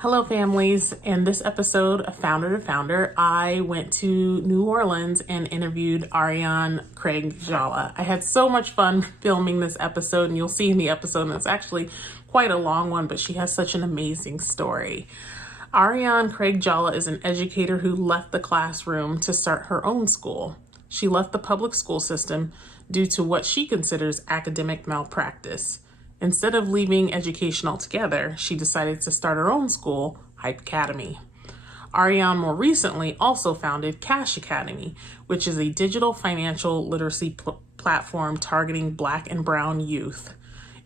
Hello, families. In this episode of Founder to Founder, I went to New Orleans and interviewed Arianne Craig Jolla. I had so much fun filming this episode, and you'll see in the episode, and it's actually quite a long one, but she has such an amazing story. Arianne Craig Jolla is an educator who left the classroom to start her own school. She left the public school system due to what she considers academic malpractice. Instead of leaving education altogether, she decided to start her own school, Hype Academy. Ariane more recently also founded Cash Academy, which is a digital financial literacy platform targeting Black and Brown youth.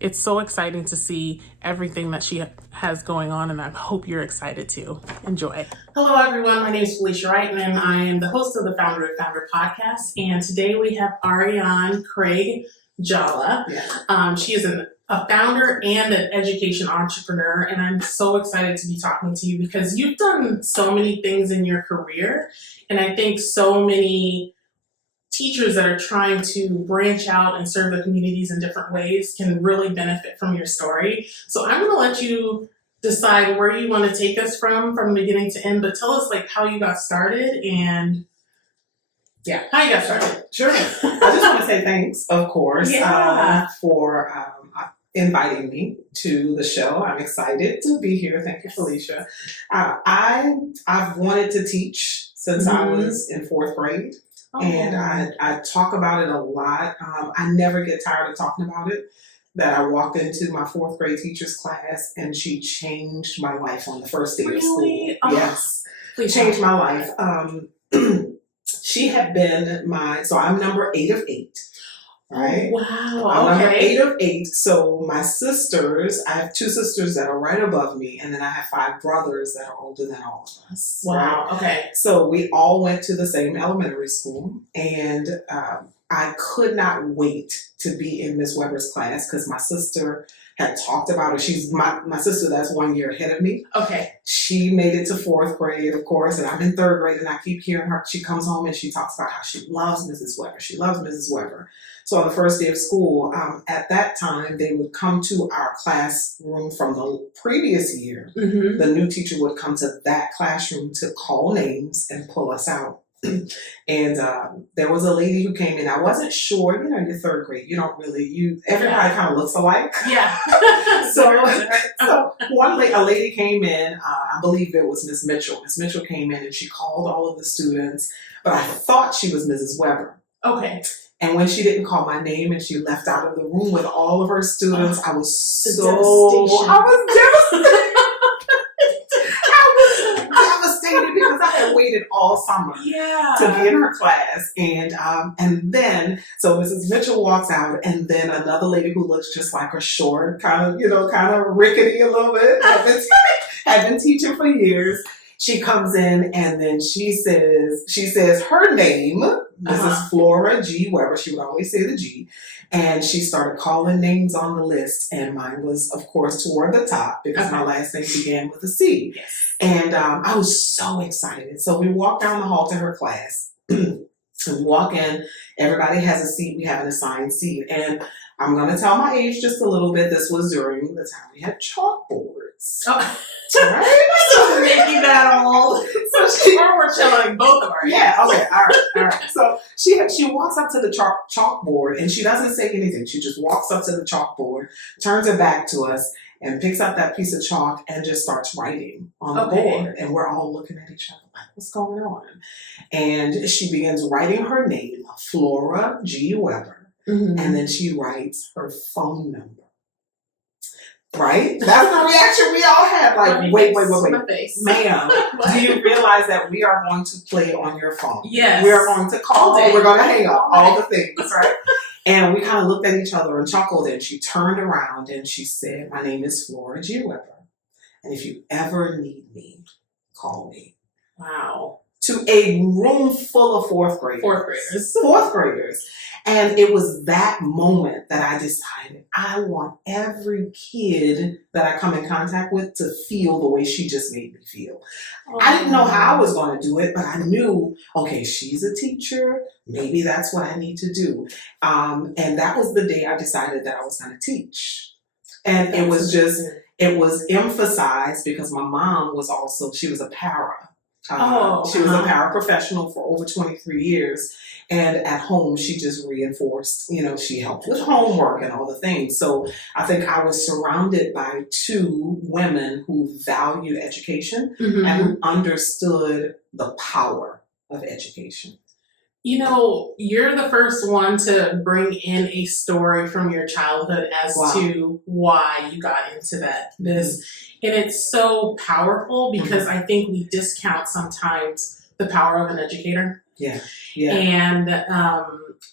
It's so exciting to see everything that she has going on, and I hope you're excited too. Enjoy. Hello, everyone. My name is Felicia Wright, and I am the host of the Founder to Founder podcast. And today we have Arianne Craig Jolla. She is a founder and an education entrepreneur, and I'm so excited to be talking to you because you've done so many things in your career, and I think so many teachers that are trying to branch out and serve the communities in different ways can really benefit from your story. So I'm going to let you decide where you want to take us from beginning to end, but tell us how you got started and how you got started. Sure. I just want to say thanks, of course, for inviting me to the show. I'm excited to be here. Thank you, Felicia. I've wanted to teach since I was in fourth grade. And I talk about it a lot. I never get tired of talking about it. That I walked into my fourth grade teacher's class and she changed my life on the first day of school. Yes, changed my life. She had been so I'm number 8 of 8. Right? Oh, wow. I'm number 8 of 8. So my sisters, I have 2 sisters that are right above me, and then I have 5 brothers that are older than all of us. Wow. Right? Okay. So we all went to the same elementary school, and I could not wait to be in Miss Weber's class because my sister had talked about her. She's my sister that's 1 year ahead of me. Okay. She made it to 4th grade, of course, and I'm in 3rd grade, and I keep hearing her. She comes home and she talks about how she loves Mrs. Weber. She loves Mrs. Weber. So on the first day of school, at that time, they would come to our classroom from the previous year. Mm-hmm. The new teacher would come to that classroom to call names and pull us out. And there was a lady who came in. I wasn't sure, you're 3rd grade. You don't really, everybody kind of looks alike. Yeah. so a lady came in. I believe it was Miss Mitchell. Miss Mitchell came in and she called all of the students, but I thought she was Mrs. Weber. Okay. And when she didn't call my name and she left out of the room with all of her students, I was devastated. I was devastated because I had waited all summer to be in her class. And then, so Mrs. Mitchell walks out, and then another lady who looks just like her, short, kind of rickety a little bit, had been teaching for years. She comes in and then she says her name, Mrs. Flora G. Weber. She would always say the G. And she started calling names on the list. And mine was, of course, toward the top because my last name began with a C. Yes. And I was so excited. So we walked down the hall to her class. We walk in. Everybody has a seat. We have an assigned seat. And I'm going to tell my age just a little bit. This was during the time we had chalkboards. Oh. Right? So making that all. So we're chilling, both of our. Yeah. Okay. All right. So she walks up to the chalkboard and she doesn't say anything. She just walks up to the chalkboard, turns her back to us, and picks up that piece of chalk and just starts writing on the board. And we're all looking at each other like, what's going on? And she begins writing her name, Flora G. Weber, and then she writes her phone number. Right? That's the reaction we all had. Like, wait. Ma'am, do you realize that we are going to play on your phone? Yes. We are going to call. We're going to hang up. All the things, right? And we kind of looked at each other and chuckled, and she turned around and she said, my name is Flora G. Weber. And if you ever need me, call me. Wow. To a room full of 4th graders. 4th graders. And it was that moment that I decided I want every kid that I come in contact with to feel the way she just made me feel. I didn't know how I was going to do it, but I knew, okay, she's a teacher. Maybe that's what I need to do. And that was the day I decided that I was going to teach. And it was just it was emphasized because my mom was also, she was a para. She was a paraprofessional for over 23 years. And at home, she just reinforced, she helped with homework and all the things. So I think I was surrounded by two women who valued education and who understood the power of education. You're the first one to bring in a story from your childhood as to why you got into this. And it's so powerful because I think we discount sometimes the power of an educator. Yeah. And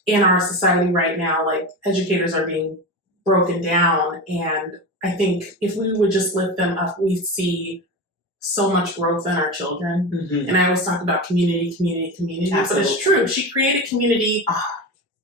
in our society right now, like, educators are being broken down. And I think if we would just lift them up, we see so much growth in our children. And I always talk about community. Absolutely. But it's true. She created community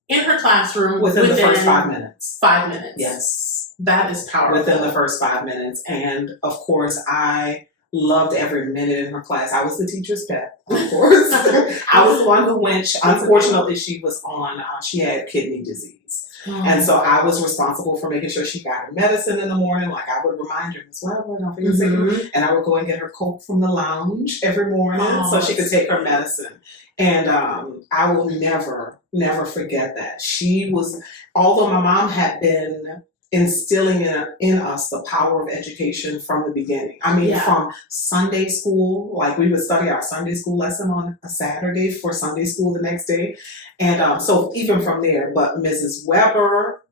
in her classroom within the first 5 minutes. 5 minutes. Yes. That is powerful. Within the first 5 minutes. And of course, I loved every minute in her class. I was the teacher's pet, of course. I was the one who went, unfortunately, she was on, she had kidney disease. And so I was responsible for making sure she got her medicine in the morning. Like, I would remind her, don't forget to take her. And I would go and get her Coke from the lounge every morning so she could take her medicine. And I will never forget that. She was, although my mom had been instilling in us the power of education from the beginning. I mean, from Sunday school, like we would study our Sunday school lesson on a Saturday for Sunday school the next day. And so even from there, but Mrs. Weber,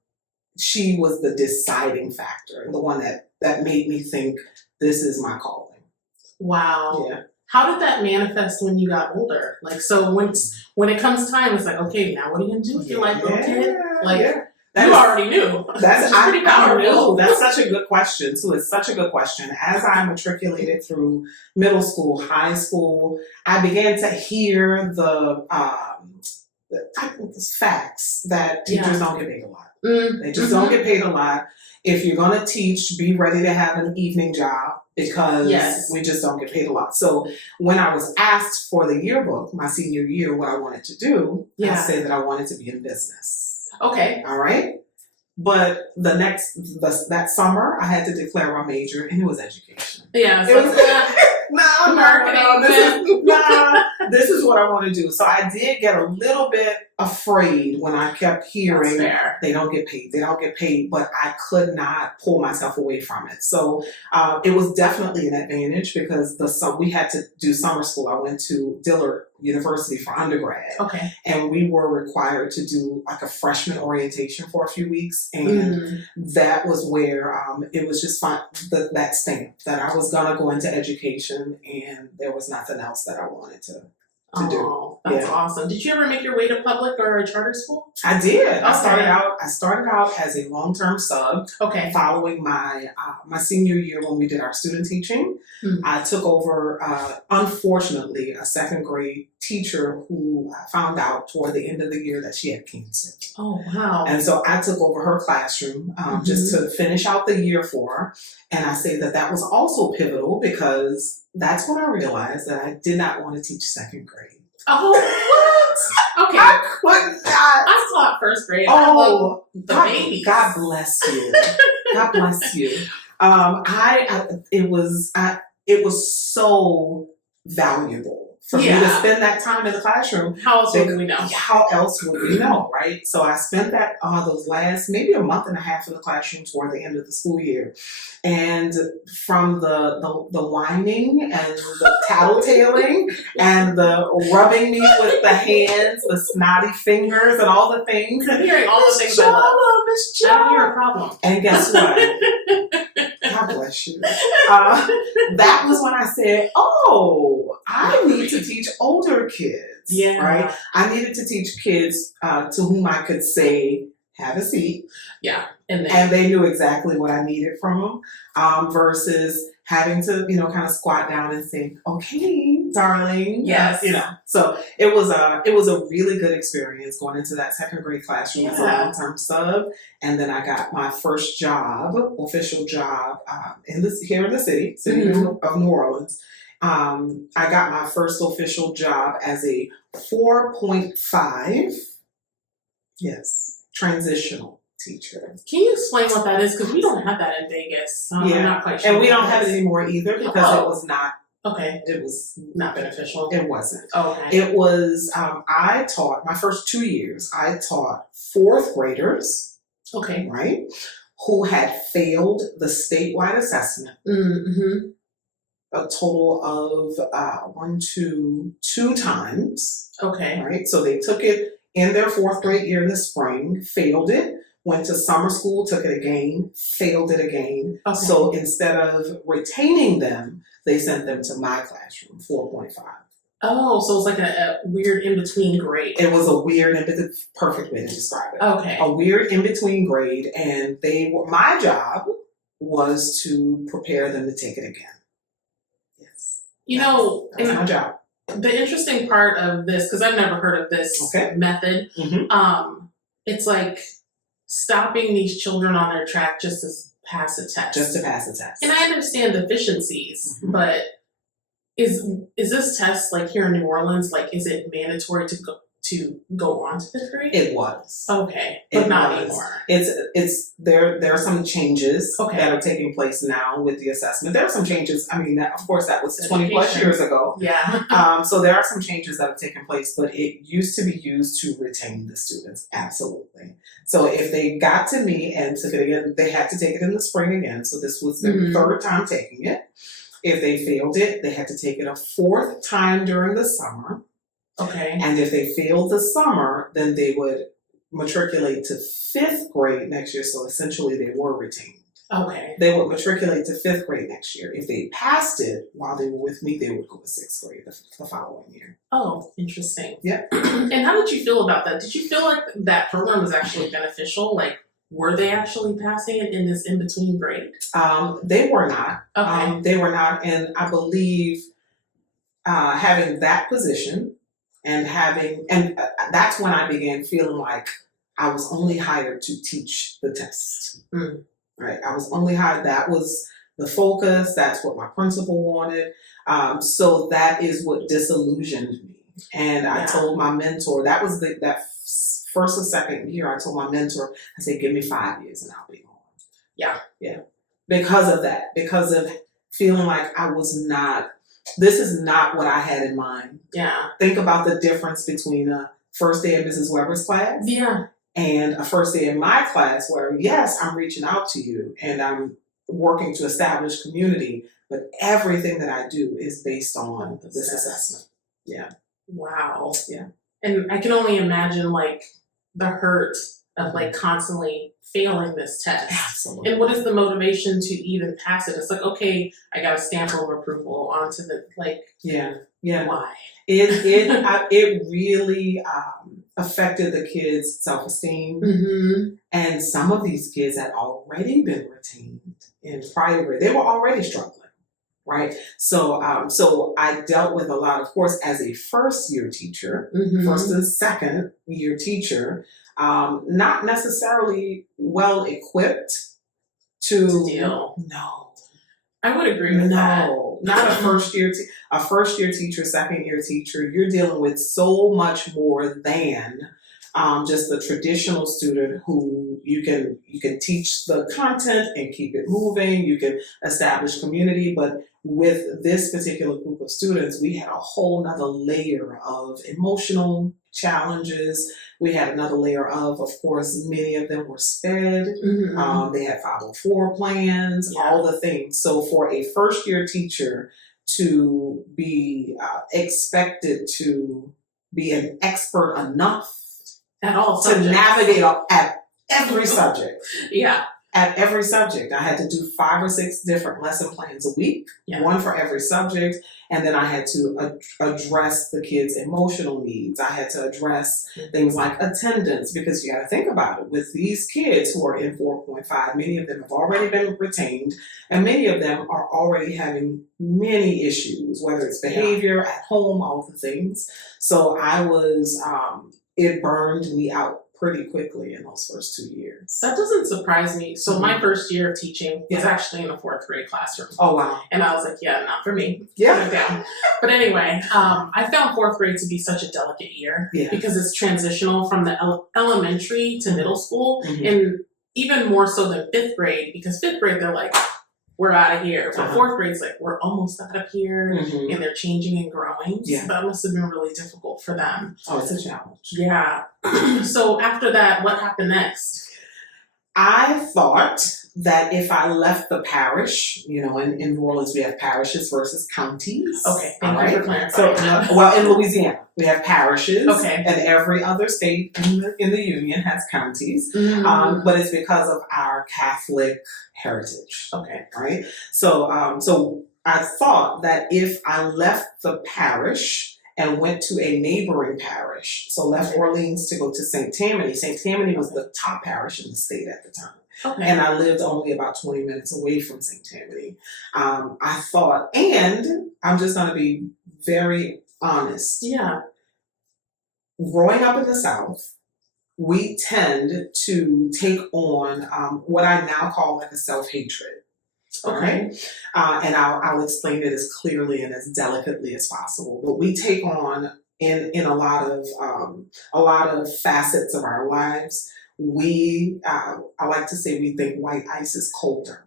she was the deciding factor and the one that made me think, this is my calling. Wow. Yeah. How did that manifest when you got older? Like, so when it comes time, it's like, okay, now what are you going to do with your life, little kid? Like, you already knew. That's pretty powerful. That's such a good question, too. It's such a good question. As I matriculated through middle school, high school, I began to hear the facts that teachers don't get paid a lot. They just don't get paid a lot. If you're going to teach, be ready to have an evening job because we just don't get paid a lot. So when I was asked for the yearbook, my senior year, what I wanted to do, I said that I wanted to be in business. Okay. All right. But that summer, I had to declare my major, and it was education. Yeah. It was marketing. This is what I want to do. So I did get a little bit afraid when I kept hearing they don't get paid, but I could not pull myself away from it. So it was definitely an advantage because we had to do summer school. I went to Dillard University for undergrad. Okay. And we were required to do like a freshman orientation for a few weeks. And that was where it was just fun, that stamp that I was going to go into education and there was nothing else that I wanted to do. That's awesome. Did you ever make your way to public or a charter school? I did. Okay. I started out as a long-term sub. Okay. Following my senior year when we did our student teaching, I took over, unfortunately, a second grade teacher who found out toward the end of the year that she had cancer. Oh, wow. And so I took over her classroom just to finish out the year for her. And I say that was also pivotal because that's when I realized that I did not want to teach second grade. Oh, what? Okay. I taught first grade. Oh, the babies. God bless you. God bless you. It was so valuable for me to spend that time in the classroom. How else would we know? How else would we know, right? So I spent that those last maybe a month and a half in the classroom toward the end of the school year. And from the whining and the tattletaling and the rubbing me with the hands, the snotty fingers and all the things. I'm hearing all the things I love. Miss Jolla. I don't hear a problem. And guess what? God bless you. That was when I said, I need to teach older kids. Yeah. Right? I needed to teach kids to whom I could say, have a seat. Yeah. And they knew exactly what I needed from them versus having to, kind of squat down and say, okay, darling. Yes. So it was a really good experience going into that second grade classroom as a long-term sub. And then I got my first job, official job, here in the city of New Orleans. I got my first official job as a 4.5, transitional teacher. Can you explain what that is? Because we don't have that in Vegas. So I'm not quite sure. And we don't have it anymore either because it was not. Okay. It was not beneficial. It wasn't. Okay. It was, I taught, my first 2 years, I taught fourth graders. Okay. Right? Who had failed the statewide assessment. Mm-hmm. A total of two times. Okay. Right? So they took it in their fourth grade year in the spring, failed it, went to summer school, took it again, failed it again. Okay. So instead of retaining them, they sent them to my classroom, 4.5. Oh, so it's like a weird in-between grade. It was a weird, perfect way to describe it. Okay. A weird in-between grade, and my job was to prepare them to take it again. Yes. That was my job. The interesting part of this, because I've never heard of this method, it's like stopping these children on their track just to pass a test. Just to pass a test. And I understand deficiencies, but is this test, like here in New Orleans, like is it mandatory to go on to fifth grade? It was. Okay. But not anymore. There are some changes that are taking place now with the assessment. There are some changes. I mean, of course, that was 20 plus years ago. Yeah. So there are some changes that have taken place, but it used to be used to retain the students. Absolutely. So if they got to me and took it again, they had to take it in the spring again. So this was their third time taking it. If they failed it, they had to take it a fourth time during the summer. Okay. And if they failed the summer, then they would matriculate to fifth grade next year. So essentially they were retained. Okay. They would matriculate to fifth grade next year. If they passed it while they were with me, they would go to sixth grade the following year. Oh, interesting. Yeah. And how did you feel about that? Did you feel like that program was actually beneficial? Like, were they actually passing it in this in-between grade? They were not. Okay. They were not. And I believe having that position and that's when I began feeling like I was only hired to teach the test. Right? I was only hired. That was the focus. That's what my principal wanted. So that is what disillusioned me. And I told my mentor, that was that first or second year, I told my mentor, I said, give me 5 years and I'll be on. Yeah. Yeah. Because of that. Because of feeling like this is not what I had in mind. Yeah. Think about the difference between a first day of Mrs. Weber's class. Yeah. And a first day in my class where, yes, I'm reaching out to you and I'm working to establish community, but everything that I do is based on this assessment. Yeah. Wow. Yeah. And I can only imagine like the hurt of like constantly failing this test. Absolutely. And what is the motivation to even pass it? It's like, okay, I got a stamp of approval onto the Yeah. Why? It really affected the kids' self-esteem. And some of these kids had already been retained in prior grade. They were already struggling. Right. So I dealt with a lot, of course, as a first year teacher, first and second year teacher, not necessarily well equipped to deal. No. I would agree with that. No, not a first year teacher, second year teacher. You're dealing with so much more than just the traditional student who you can teach the content and keep it moving. You can establish community, but with this particular group of students, we had a whole nother layer of emotional challenges. We had another layer of course, many of them were SPED. They had 504 plans, all the things. So for a first year teacher to be expected to be an expert enough at all to subjects. Navigate at every subject. Yeah. At every subject. I had to do 5 or 6 different lesson plans a week, one for every subject. And then I had to address the kids' emotional needs. I had to address things like attendance, because you got to think about it. With these kids who are in 4.5, many of them have already been retained, and many of them are already having many issues, whether it's behavior, at home, all the things. So I was, it burned me out pretty quickly in those first 2 years. That doesn't surprise me. So my first year of teaching was actually in a 4th grade classroom. Oh, wow. And I was like, yeah, not for me. Yeah. But anyway, I found 4th grade to be such a delicate year because it's transitional from the elementary to middle school. And even more so than fifth grade, because fifth grade, they're like, we're out of here. But fourth grade's like, we're almost out of here, and they're changing and growing. Yeah. So that must have been really difficult for them. Oh, it's a challenge. Yeah. So after that, what happened next? I thought that if I left the parish, you know, in New Orleans we have parishes versus counties. Okay, thank you for clarifying. So, well, in Louisiana we have parishes, okay, and every other state in the union has counties, but it's because of our Catholic heritage. Okay, right. So, so I thought that if I left the parish and went to a neighboring parish, so left Orleans to go to St. Tammany. St. Tammany was the top parish in the state at the time. Okay. And I lived only about 20 minutes away from St. Tammany. I thought, and I'm just going to be very honest. Yeah. Growing up in the South, we tend to take on what I now call like a self-hatred. Okay. And I'll explain it as clearly and as delicately as possible. But we take on in a lot of facets of our lives. I like to say we think white ice is colder.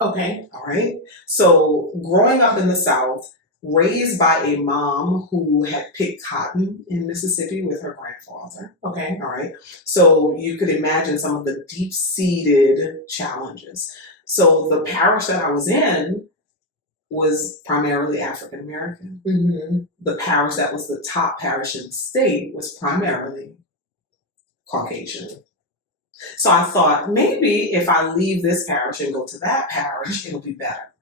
Okay. All right. So growing up in the South, raised by a mom who had picked cotton in Mississippi with her grandfather. Okay. All right. So you could imagine some of the deep-seated challenges. So the parish that I was in was primarily African American. The parish that was the top parish in the state was primarily Caucasian. So I thought maybe if I leave this parish and go to that parish, it'll be better.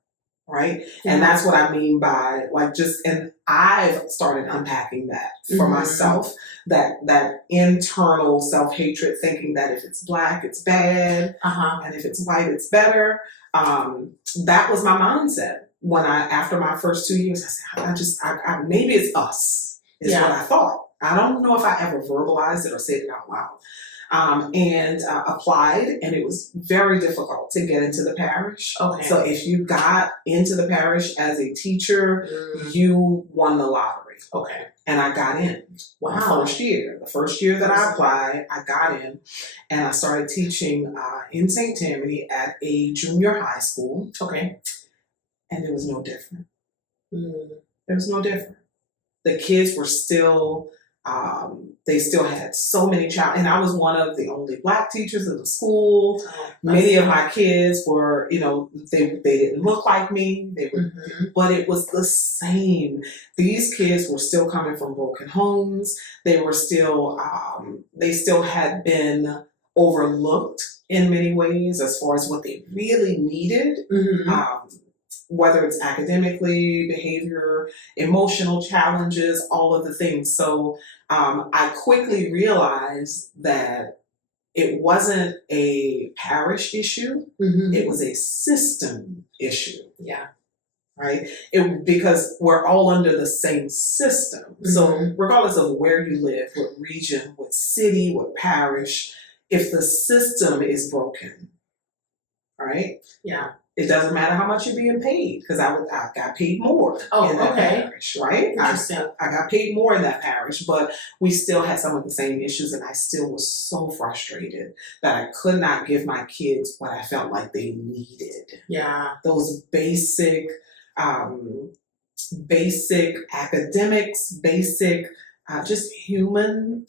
Right? And that's what I mean by like and I've started unpacking that for myself, that internal self-hatred, thinking that if it's Black, it's bad, and if it's white, it's better. That was my mindset when after my first 2 years, I said, maybe it's us, is what I thought. I don't know if I ever verbalized it or said it out loud. And applied, and it was very difficult to get into the parish. Okay. So if you got into the parish as a teacher, you won the lottery. Okay. And I got in. Wow. My first year. The first year that I applied, I got in, and I started teaching in St. Tammany at a junior high school. Okay. And it was no different. It was no different. The kids were still... they still had so many and I was one of the only Black teachers in the school. Many of my kids were, you know, they didn't look like me. They were, but it was the same. These kids were still coming from broken homes. They were still, they still had been overlooked in many ways as far as what they really needed. Whether it's academically, behavior, emotional challenges, all of the things. So I quickly realized that it wasn't a parish issue. It was a system issue. Yeah. Right? Because we're all under the same system. So regardless of where you live, what region, what city, what parish, if the system is broken, all right? Yeah. It doesn't matter how much you're being paid, because I got paid more in that parish, right? I got paid more in that parish, but we still had some of the same issues, and I still was so frustrated that I could not give my kids what I felt like they needed. Yeah. Those basic academics, basic just human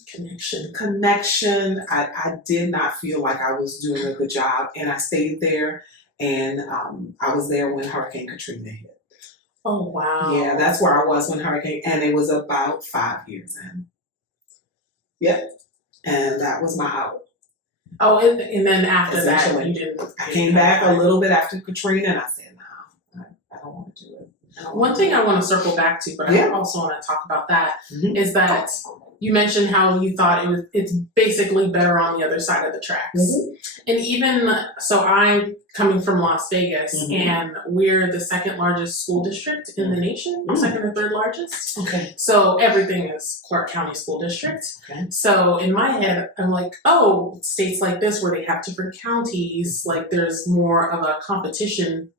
connection. I did not feel like I was doing a good job, and I stayed there. And I was there when Hurricane Katrina hit. Oh, wow. Yeah, that's where I was when and it was about 5 years in. Yep. And that was my out. Oh, and then after that, you didn't. I came back a little bit after Katrina, and I said, no, I don't want to do it. One thing I want to circle back to, but I also want to talk about that, is that you mentioned how you thought it's basically better on the other side of the tracks. And even, so I'm coming from Las Vegas, and we're the second largest school district in the nation, second or third largest. Okay. So everything is Clark County School District. Okay. So in my head, I'm like, oh, states like this where they have different counties, like there's more of a competition,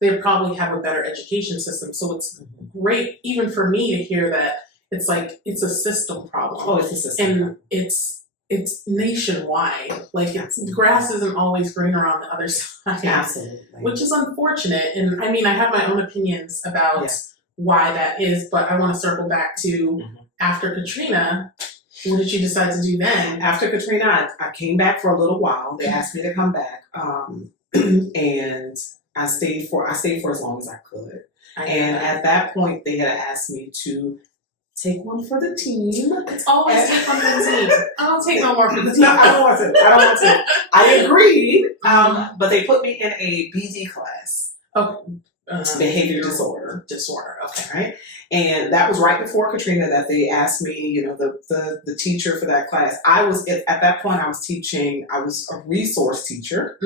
they probably have a better education system. So it's great, even for me, to hear that it's like, it's a system problem. Oh, it's a system. And it's it's nationwide. Like grass isn't always greener on the other side. Absolutely. Which is unfortunate. And I mean, I have my own opinions about why that is, but I want to circle back to after Katrina. What did you decide to do then? After Katrina, I came back for a little while. They asked me to come back, and I stayed for as long as I could. And at that point, they had asked me to take one for the team. It's always take one for the team. I don't take no more for the team. No, I don't want to. I agreed, but they put me in a BD class. Okay. Behavior disorder. Okay, right? And that was right before Katrina that they asked me, the teacher for that class. I was, at that point, I was a resource teacher.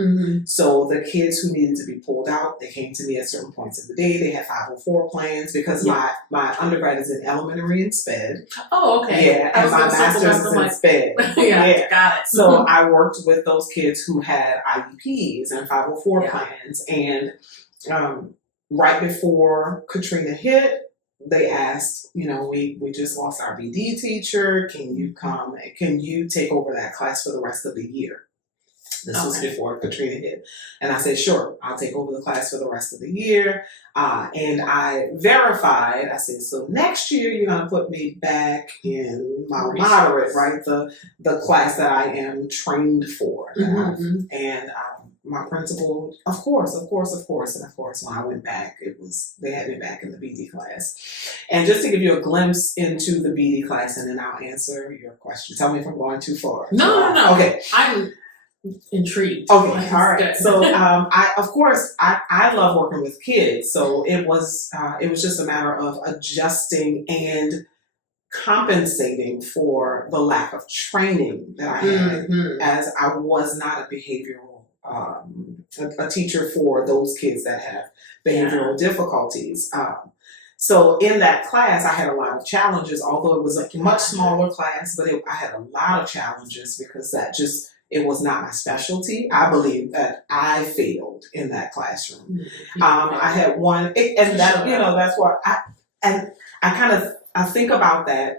So the kids who needed to be pulled out, they came to me at certain points of the day. They had 504 plans because my undergrad is in elementary and SPED. Oh, okay. Yeah, and my master's is in SPED. Got it. So I worked with those kids who had IEPs and 504 plans. And right before Katrina hit, they asked, we just lost our BD teacher. Can you come? Can you take over that class for the rest of the year? This was before Katrina hit. And I said, sure, I'll take over the class for the rest of the year. And I verified, I said, so next year you're going to put me back in my moderate, right? The class that I am trained for. And my principal, of course. And of course, when I went back, they had me back in the BD class. And just to give you a glimpse into the BD class, and then I'll answer your question. Tell me if I'm going too far. No. Okay. I'm intrigued. Okay, all right. So, I love working with kids. So it was just a matter of adjusting and compensating for the lack of training that I had, as I was not a behavioral a teacher for those kids that have behavioral difficulties. So in that class, I had a lot of challenges, although it was a much smaller class, but I had a lot of challenges because it was not my specialty. I believe that I failed in that classroom. I had one, that's what I think about that,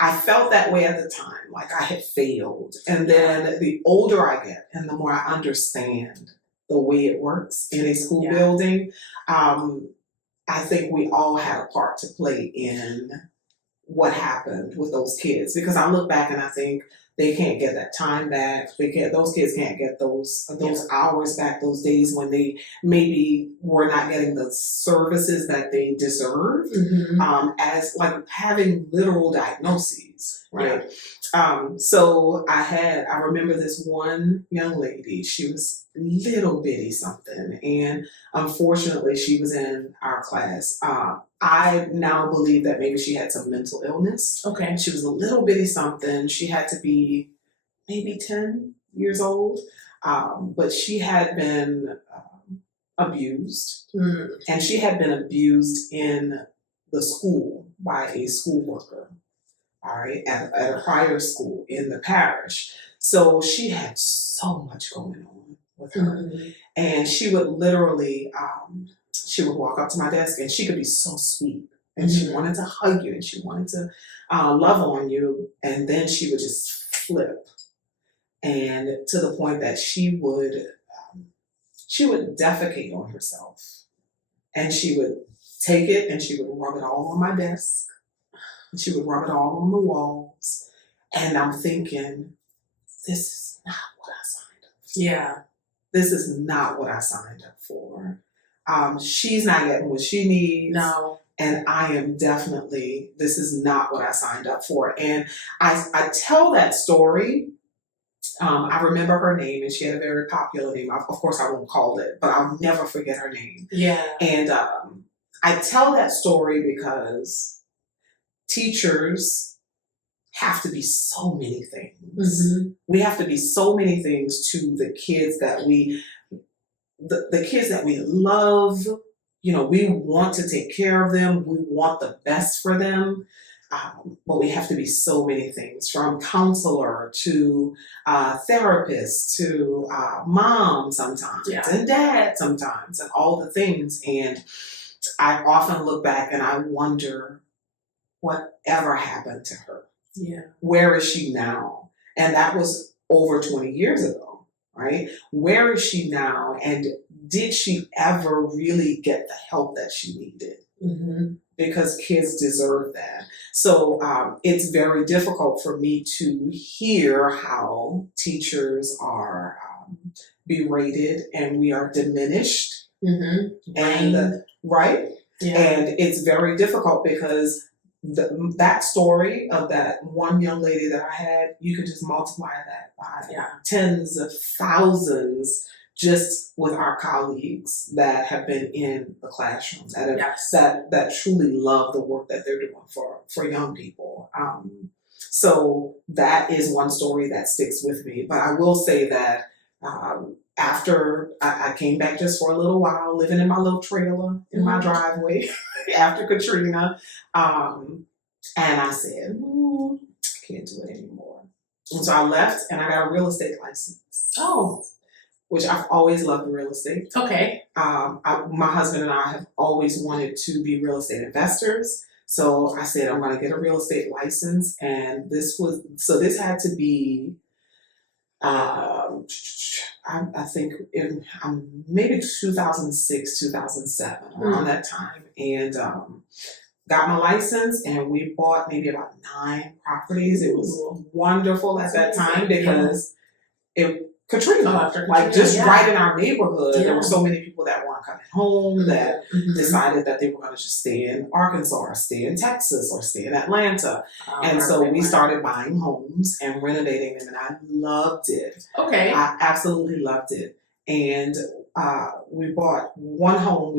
I felt that way at the time, like I had failed. And then the older I get and the more I understand the way it works in a school building, I think we all had a part to play in what happened with those kids. Because I look back and I think they can't get that time back. Those kids can't get those hours back, those days when they maybe were not getting the services that they deserved, as like having literal diagnoses, right? So I remember this one young lady, she was little bitty something, and unfortunately she was in our class. I now believe that maybe she had some mental illness. Okay. She was a little bitty something. She had to be maybe 10 years old, but she had been abused, and she had been abused in the school by a school worker. All right, at a prior school in the parish. So she had so much going on with her. And she would literally, she would walk up to my desk and she could be so sweet. And she wanted to hug you and she wanted to love on you. And then she would just flip. And to the point that she would defecate on herself. And she would take it and she would rub it all on my desk. She would rub it all on the walls. And I'm thinking, this is not what I signed up for. Yeah. This is not what I signed up for. She's not getting what she needs. No. And I am definitely, this is not what I signed up for. And I tell that story. I remember her name, and she had a very popular name. Of course, I won't call it, but I'll never forget her name. Yeah. And I tell that story because teachers have to be so many things. We have to be so many things to the kids that the kids that we love. We want to take care of them. We want the best for them. But we have to be so many things, from counselor to therapist to mom sometimes, and dad sometimes, and all the things. And I often look back and I wonder whatever happened to her. Yeah. Where is she now? And that was over 20 years ago, right? Where is she now? And did she ever really get the help that she needed? Mm-hmm. Because kids deserve that. So it's very difficult for me to hear how teachers are berated and we are diminished. Mm-hmm. And right? Yeah. And it's very difficult because that story of that one young lady that I had, you could just multiply that by tens of thousands just with our colleagues that have been in the classrooms that truly love the work that they're doing for young people. So that is one story that sticks with me. But I will say that after I came back just for a little while, living in my little trailer in my driveway after Katrina, and I said, I can't do it anymore. And so I left and I got a real estate license. Oh. Which I've always loved real estate. Okay. My husband and I have always wanted to be real estate investors. So I said, I'm going to get a real estate license. And this had to be, I think maybe 2006, 2007, around that time. And got my license and we bought maybe about 9 properties. It was wonderful at that time because Katrina, just right in our neighborhood, there were so many people that weren't coming home that decided that they were going to just stay in Arkansas or stay in Texas or stay in Atlanta. And so we started buying homes and renovating them, and I loved it. Okay. I absolutely loved it. And we bought one home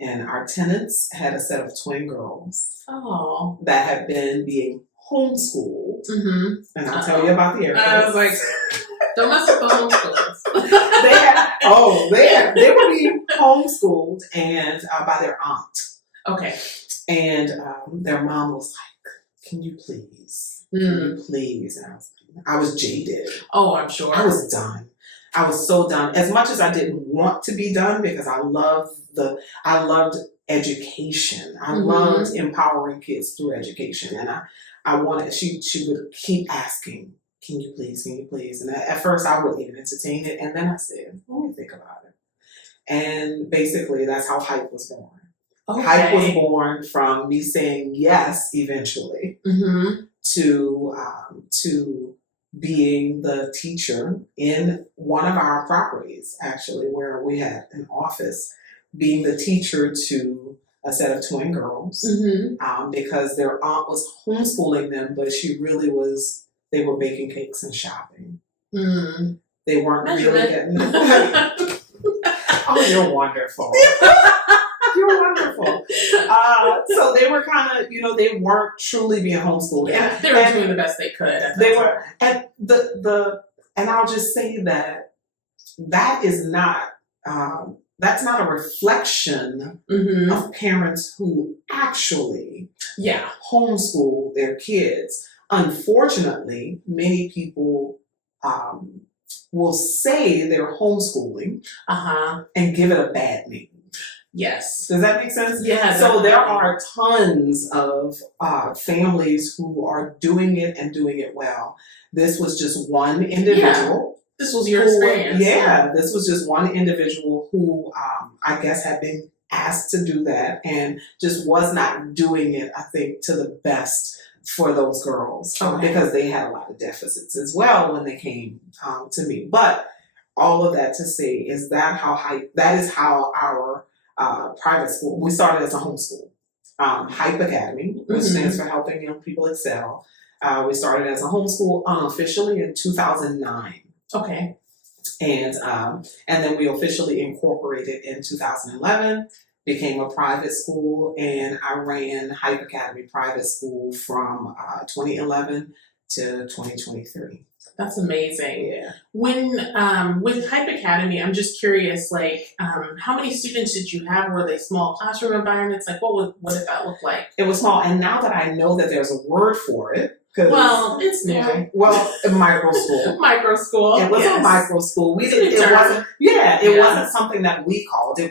and our tenants had a set of twin girls that had been being homeschooled. Mm-hmm. And I'll tell you about the airports. I was like, don't mess with the homeschoolers. They were being homeschooled and by their aunt. Okay. And their mom was like, "Can you please? Can you please?" And I was jaded. Oh, I'm sure. I was done. I was so done. As much as I didn't want to be done because I loved education. I loved empowering kids through education, and I wanted. She would keep asking, Can you please? Can you please? And at first I wouldn't even entertain it. And then I said, let me think about it. And basically that's how Hype was born. Okay. Hype was born from me saying yes eventually to being the teacher in one of our properties, actually, where we had an office, being the teacher to a set of twin girls because their aunt was homeschooling them, but she really was. They were baking cakes and shopping. They weren't really getting it. Oh, you're wonderful. You're wonderful. So they were kind of, they weren't truly being homeschooled. Yeah, they were doing the best they could. They were, and and I'll just say that is not, that's not a reflection of parents who actually homeschool their kids. Unfortunately, many people will say they're homeschooling and give it a bad name. Yes. Does that make sense? Yeah. So there are tons of families who are doing it and doing it well. This was just one individual. Yeah. This was your experience. Yeah, this was just one individual who I guess had been asked to do that and just was not doing it, I think, to the best for those girls because they had a lot of deficits as well when they came to me. But all of that to say is that is how our private school, we started as a homeschool, Hype Academy, which stands for Helping Young People Excel. We started as a homeschool unofficially in 2009. Okay. And then we officially incorporated in 2011. Became a private school, and I ran Hype Academy Private School from 2011 to 2023. That's amazing. Yeah. When with Hype Academy, I'm just curious, how many students did you have? Were they small classroom environments? What did that look like? It was small, and now that I know that there's a word for it, well, it's new. A microschool. Microschool. It was a microschool. It wasn't something that we called it.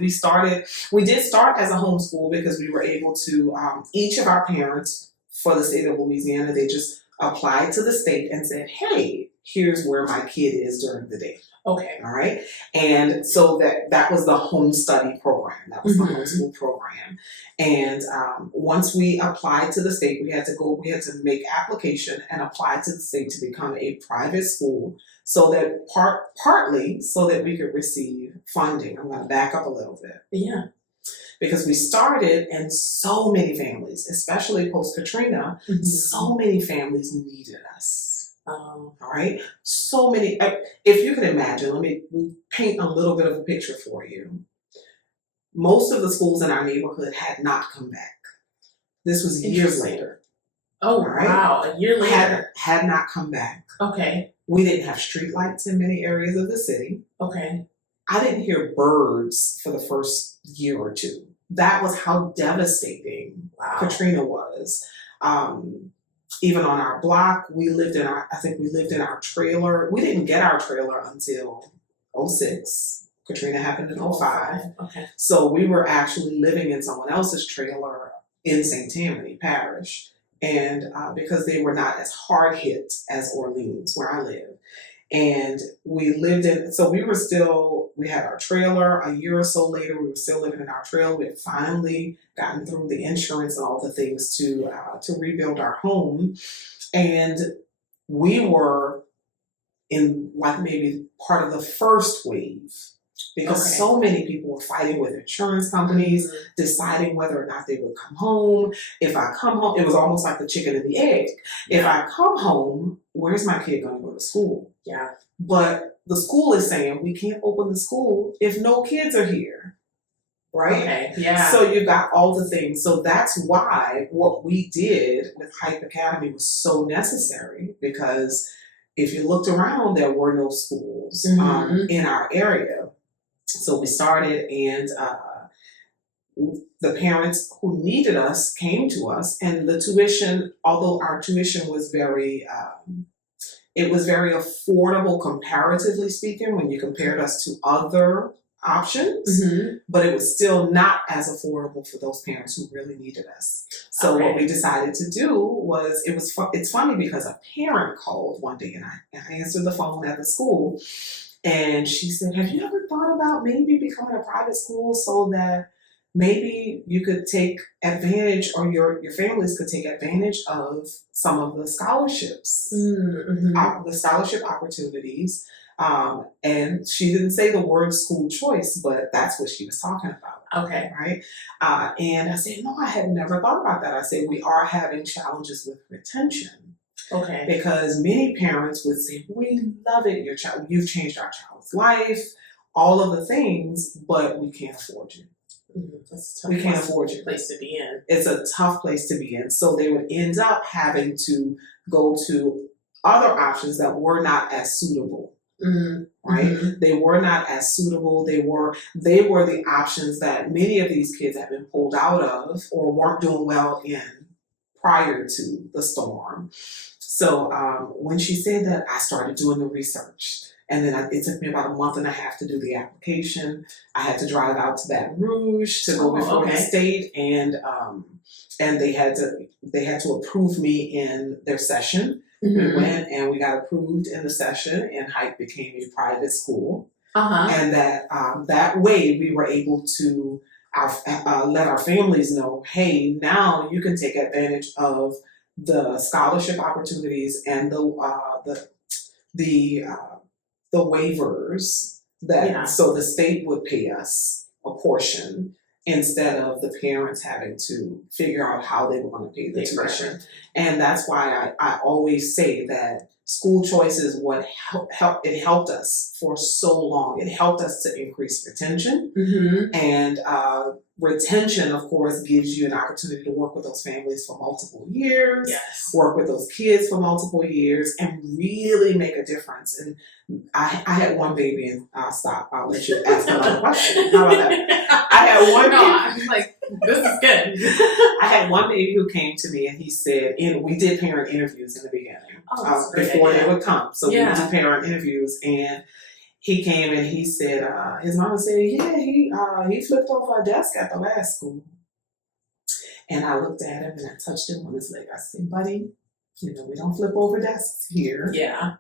We did start as a homeschool because we were able to, each of our parents for the state of Louisiana. They just applied to the state and said, hey, here's where my kid is during the day. Okay. All right. And so that was the home study program. That was the homeschool program. And once we applied to the state, we had to make application and apply to the state to become a private school, so that partly so that we could receive funding. I'm going to back up a little bit. Yeah. Because we started, and so many families, especially post Katrina, so many families needed us. All right. So many, if you can imagine, let me paint a little bit of a picture for you. Most of the schools in our neighborhood had not come back. This was years later. Oh, right? Wow. A year later. Had not come back. Okay. We didn't have streetlights in many areas of the city. Okay. I didn't hear birds for the first year or two. That was how devastating Katrina was. Even on our block, we lived in our trailer. We didn't get our trailer until 2006. Katrina happened in 2005. Okay. So we were actually living in someone else's trailer in St. Tammany Parish. And because they were not as hard hit as Orleans, where I live. And we had our trailer. A year or so later, we were still living in our trailer. We had finally gotten through the insurance and all the things to rebuild our home. And we were in like maybe part of the first wave, because so many people were fighting with insurance companies, deciding whether or not they would come home. If I come home, it was almost like the chicken and the egg. Yeah. If I come home, where's my kid going to go to school? Yeah. But the school is saying we can't open the school if no kids are here. Right? Okay. Yeah. So you've got all the things. So that's why what we did with Hype Academy was so necessary, because if you looked around, there were no schools in our area. So we started, and the parents who needed us came to us, and the tuition, although our tuition was very affordable comparatively speaking when you compared us to other options, but it was still not as affordable for those parents who really needed us. So what we decided to do was, it's funny because a parent called one day, and I answered the phone at the school, and she said, have you ever thought about maybe becoming a private school so that maybe you could take advantage, or your families could take advantage of some of the scholarships, the scholarship opportunities. And she didn't say the word school choice, but that's what she was talking about. Okay. Right. And I said, no, I had never thought about that. I said, we are having challenges with retention. Okay. Because many parents would say, we love it, you've changed our child's life, all of the things, but we can't afford you. We can't afford you. Place to be in. It's a tough place to be in. So they would end up having to go to other options that were not as suitable. Right? They were not as suitable. They were the options that many of these kids had been pulled out of or weren't doing well in prior to the storm. So when she said that, I started doing the research. And then it took me about a month and a half to do the application. I had to drive out to Baton Rouge to go before the state, and they had to approve me in their session. We went and we got approved in the session, and Hype became a private school. And that way we were able to let our families know, hey, now you can take advantage of the scholarship opportunities and the waivers that so the state would pay us a portion instead of the parents having to figure out how they were going to pay the tuition. And that's why I always say that school choice is what helped us for so long. It helped us to increase retention. And retention, of course, gives you an opportunity to work with those families for multiple years, work with those kids for multiple years, and really make a difference. And I had one baby, and I'll let you ask another question. How about that? I had one baby. I'm like, this is good. I had one baby who came to me, and he said, we did parent interviews in the beginning before they would come. So we would do parent interviews, and he came and he said, his mama said, he flipped over a desk at the last school. And I looked at him and I touched him on his leg. I said, buddy, we don't flip over desks here. Yeah.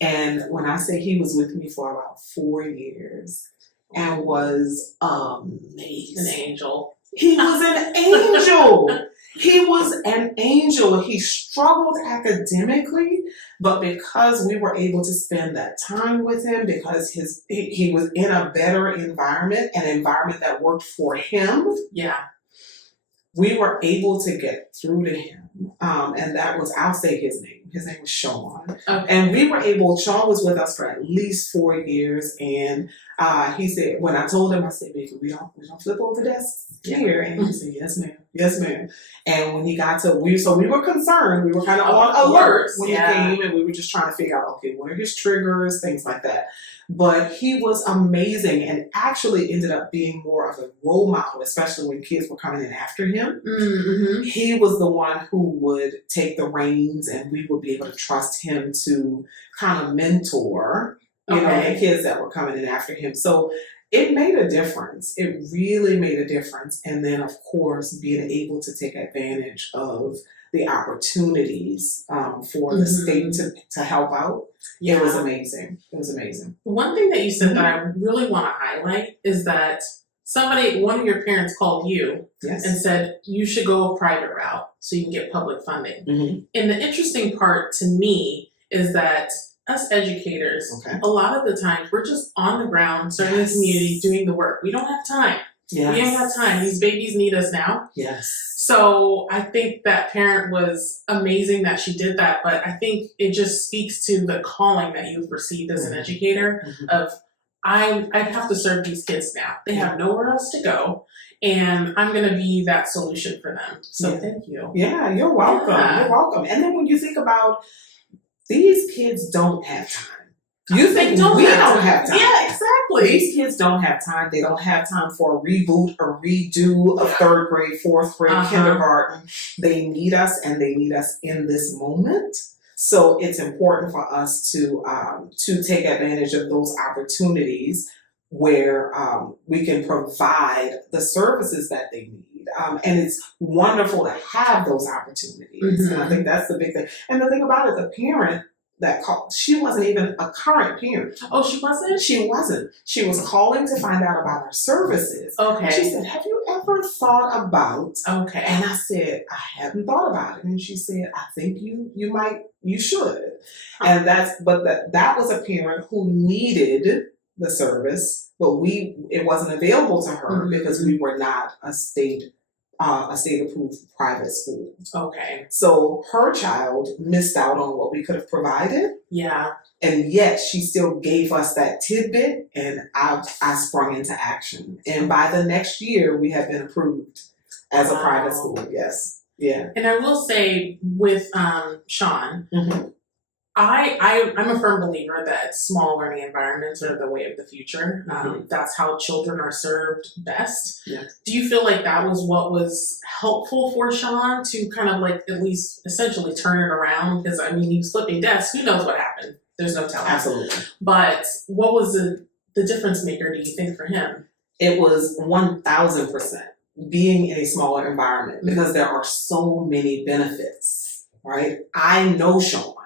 And when I say he was with me for about 4 years and was amazing. An angel. He was an angel. He was an angel. He struggled academically, but because we were able to spend that time with him, because he was in a better environment, an environment that worked for him. Yeah. We were able to get through to him. And that was, I'll say his name. His name was Sean. Okay. And Sean was with us for at least 4 years. And he said, when I told him, I said, baby, we don't flip over desks here. And he said, yes, ma'am. Yes, ma'am. And when he got to, so we were concerned. We were kind of on alert when he came, and we were just trying to figure out, okay, what are his triggers, things like that. But he was amazing and actually ended up being more of a role model, especially when kids were coming in after him. Mm-hmm. He was the one who would take the reins, and we would be able to trust him to kind of mentor, the kids that were coming in after him. So it made a difference. It really made a difference. And then, of course, being able to take advantage of the opportunities for the state to help out. Yeah. It was amazing. It was amazing. One thing that you said that I really want to highlight is that one of your parents called you and said you should go a private route so you can get public funding. Mm-hmm. And the interesting part to me is that us educators, a lot of the times we're just on the ground serving the community, doing the work. We don't have time. Yes. We don't have time. These babies need us now. Yes. So I think that parent was amazing that she did that, but I think it just speaks to the calling that you've received as an educator of, I have to serve these kids now. They have nowhere else to go, and I'm going to be that solution for them. So thank you. Yeah, you're welcome. Yeah. You're welcome. And then when you think about these kids don't have time. You think we don't have time. Yeah, exactly. These kids don't have time. They don't have time for a reboot or redo of 3rd grade, 4th grade, kindergarten. They need us, and they need us in this moment. So it's important for us to take advantage of those opportunities where we can provide the services that they need. And it's wonderful to have those opportunities. Mm-hmm. And I think that's the big thing. And the thing about it, the parent that called, she wasn't even a current parent. Oh, she wasn't? She wasn't. She was calling to find out about our services. Okay. She said, have you ever thought about? Okay. And I said, I haven't thought about it. And she said, I think you should. And that was a parent who needed the service, but it wasn't available to her because we were not a state approved private school. Okay. So her child missed out on what we could have provided. Yeah. And yet she still gave us that tidbit, and I sprung into action. And by the next year, we have been approved as a private school. Yes. Yeah. And I will say with Sean, I'm a firm believer that small learning environments are the way of the future. That's how children are served best. Yeah. Do you feel like that was what was helpful for Sean to kind of like at least essentially turn it around? Because I mean, he was flipping desks. Who knows what happened? There's no telling. Absolutely. But what was the difference maker, do you think, for him? It was 1,000% being in a smaller environment because there are so many benefits, right? I know Sean.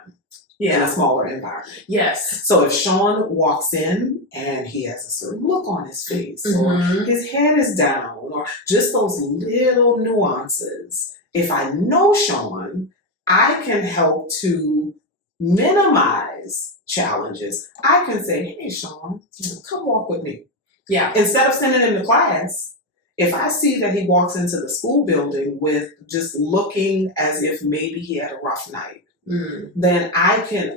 In a smaller environment. Yes. So if Sean walks in and he has a certain look on his face, or his head is down, or just those little nuances, if I know Sean, I can help to minimize challenges. I can say, hey, Sean, come walk with me. Yeah. Instead of sending him to class, if I see that he walks into the school building with just looking as if maybe he had a rough night, then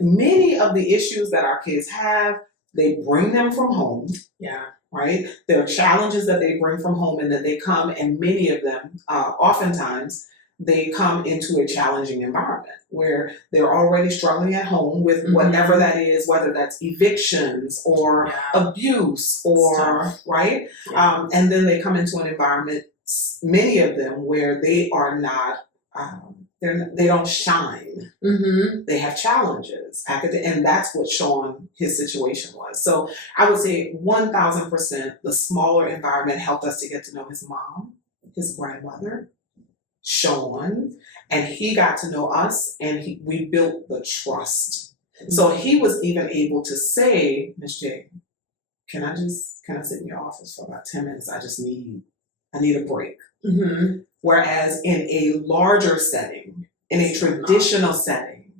many of the issues that our kids have, they bring them from home. Yeah. Right? There are challenges that they bring from home, and then they come, and many of them, oftentimes, they come into a challenging environment where they're already struggling at home with whatever that is, whether that's evictions or abuse or, right? Yeah. And then they come into an environment, many of them, where they are not, they don't shine. They have challenges. And that's what Sean, his situation was. So I would say 1,000% the smaller environment helped us to get to know his mom, his grandmother. Sean, and he got to know us, and we built the trust. So he was even able to say, Miss J, can I sit in your office for about 10 minutes? I need a break. Mm-hmm. Whereas in a larger setting, in a traditional setting,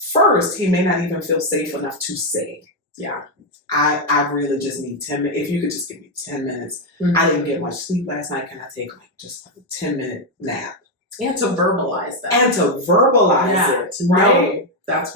first, he may not even feel safe enough to say, yeah, I really just need 10 minutes. If you could just give me 10 minutes. Mm-hmm. I didn't get much sleep last night. Can I take just a 10-minute nap? And to verbalize that. And to verbalize it, right? That's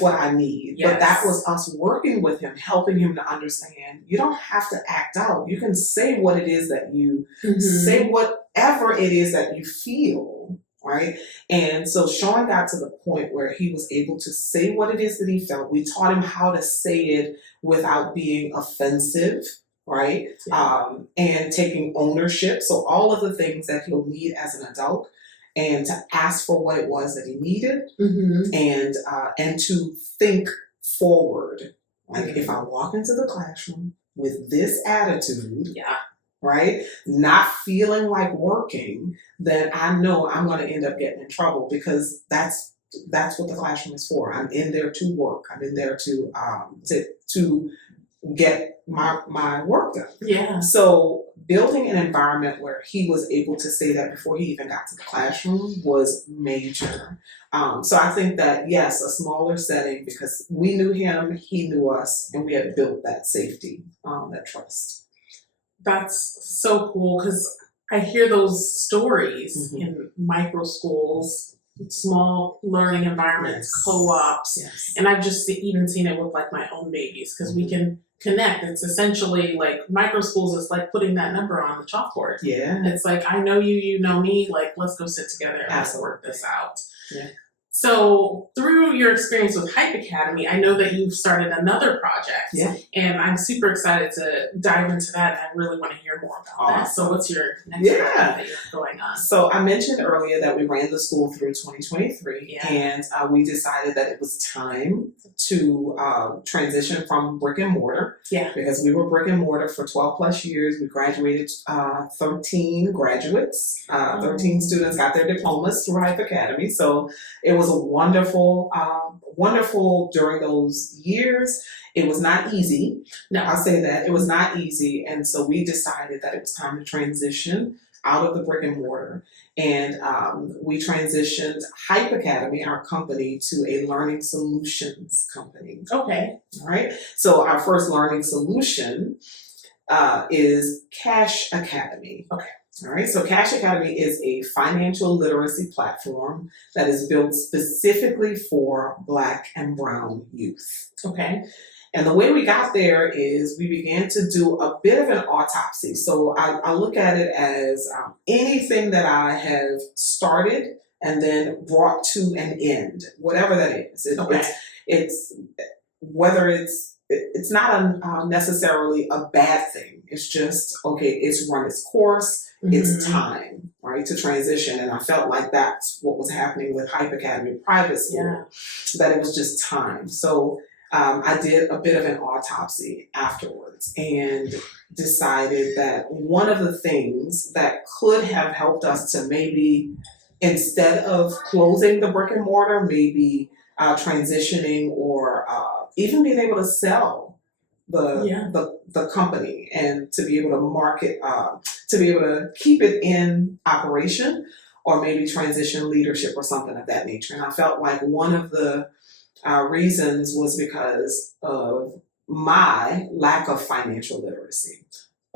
what I need. Yes. But that was us working with him, helping him to understand you don't have to act out. You can say what it is that you say, whatever it is that you feel, right? And so Sean got to the point where he was able to say what it is that he felt. We taught him how to say it without being offensive, right? Yeah. And taking ownership. So all of the things that he'll need as an adult, and to ask for what it was that he needed, and to think forward. Like if I walk into the classroom with this attitude, right, not feeling like working, then I know I'm going to end up getting in trouble, because that's what the classroom is for. I'm in there to work. I'm in there to get my work done. Yeah. So building an environment where he was able to say that before he even got to the classroom was major. So I think that, yes, a smaller setting, because we knew him, he knew us, and we had built that safety, that trust. That's so cool, because I hear those stories in micro schools, small learning environments, co-ops, and I've just even seen it with like my own babies, because we can connect. It's essentially like micro schools is like putting that number on the chalkboard. Yeah. It's like, I know you, you know me, like let's go sit together and let's work this out. Yeah. So through your experience with Hype Academy, I know that you've started another project, and I'm super excited to dive into that. And I really want to hear more about that. So what's your next project that you're going on? So I mentioned earlier that we ran the school through 2023, and we decided that it was time to transition from brick and mortar, because we were brick and mortar for 12 plus years. We graduated 13 graduates, 13 students got their diplomas through Hype Academy. So it was a wonderful during those years. It was not easy. No, I'll say that. It was not easy. And so we decided that it was time to transition out of the brick and mortar. And we transitioned Hype Academy, our company, to a learning solutions company. Okay. All right. So our first learning solution is Cash Academy. Okay. All right, so Cash Academy is a financial literacy platform that is built specifically for Black and Brown youth. Okay. And the way we got there is we began to do a bit of an autopsy. So I look at it as anything that I have started and then brought to an end, whatever that is. It's not necessarily a bad thing. It's just, okay, it's run its course. It's time, right, to transition. And I felt like that's what was happening with Hype Academy private school, that it was just time. So I did a bit of an autopsy afterwards and decided that one of the things that could have helped us to maybe, instead of closing the brick and mortar, maybe transitioning or even being able to sell the company and to be able to market, to be able to keep it in operation, or maybe transition leadership or something of that nature. And I felt like one of the reasons was because of my lack of financial literacy.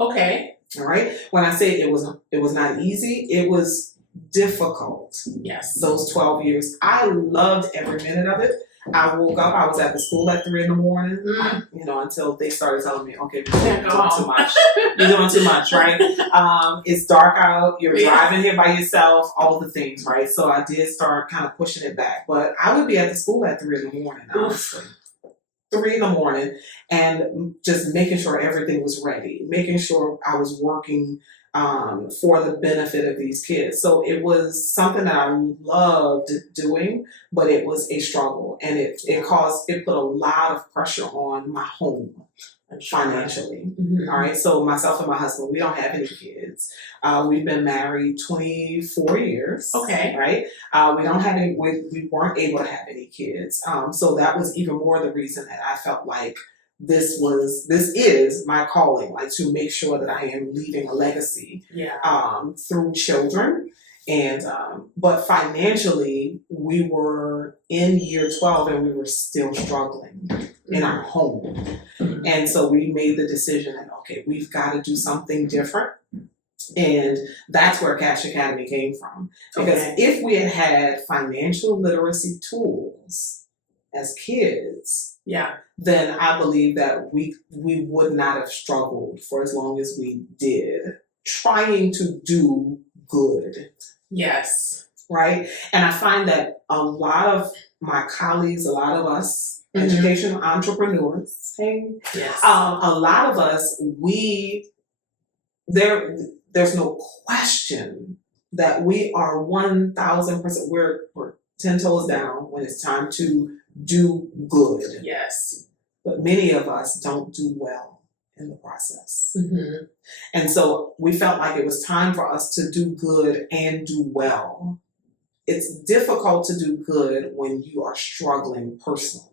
Okay. All right. When I say it was not easy, it was difficult. Yes. Those 12 years. I loved every minute of it. I woke up, I was at the school at 3 a.m, until they started telling me, okay, you're doing too much. You're doing too much, right? It's dark out, you're driving here by yourself, all the things, right? So I did start kind of pushing it back. But I would be at the school at 3 a.m, honestly. 3 a.m, and just making sure everything was ready, making sure I was working for the benefit of these kids. So it was something that I loved doing, but it was a struggle, and it put a lot of pressure on my home. financially. Mm-hmm. All right. So myself and my husband, we don't have any kids. We've been married 24 years. Okay. Right. We don't have any, we weren't able to have any kids. So that was even more the reason that I felt like this is my calling, like to make sure that I am leaving a legacy through children. And, but financially, we were in year 12 and we were still struggling in our home. Mm-hmm. And so we made the decision that, okay, we've got to do something different. And that's where Cash Academy came from. Because if we had had financial literacy tools as kids, then I believe that we would not have struggled for as long as we did, trying to do good. Yes. Right? And I find that a lot of my colleagues, a lot of us, educational entrepreneurs, a lot of us, there's no question that we are 1,000%, we're 10 toes down when it's time to do good. Yes. But many of us don't do well in the process. Mm-hmm. And so we felt like it was time for us to do good and do well. It's difficult to do good when you are struggling personally,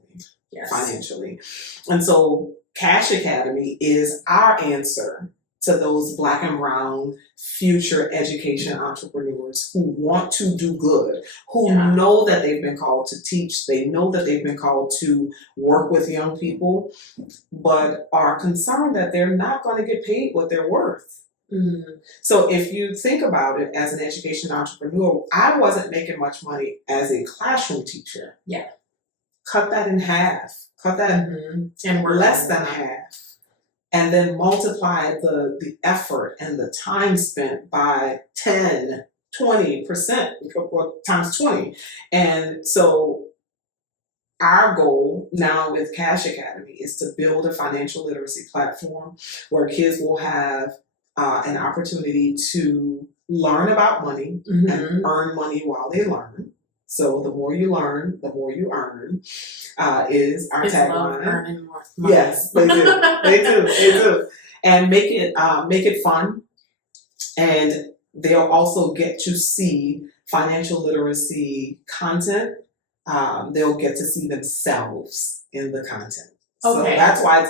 financially. And so Cash Academy is our answer to those Black and brown future education entrepreneurs who want to do good, who know that they've been called to teach, they know that they've been called to work with young people, but are concerned that they're not going to get paid what they're worth. Mm-hmm. So if you think about it as an education entrepreneur, I wasn't making much money as a classroom teacher. Yeah. Cut that in half. Cut that and less than half. And then multiply the effort and the time spent by 10, 20%, or times 20. And so our goal now with Cash Academy is to build a financial literacy platform where kids will have an opportunity to learn about money and earn money while they learn. So the more you learn, the more you earn, is our tagline. Earning more money. Yes, they do. They do. And make it fun. And they'll also get to see financial literacy content. They'll get to see themselves in the content. So that's why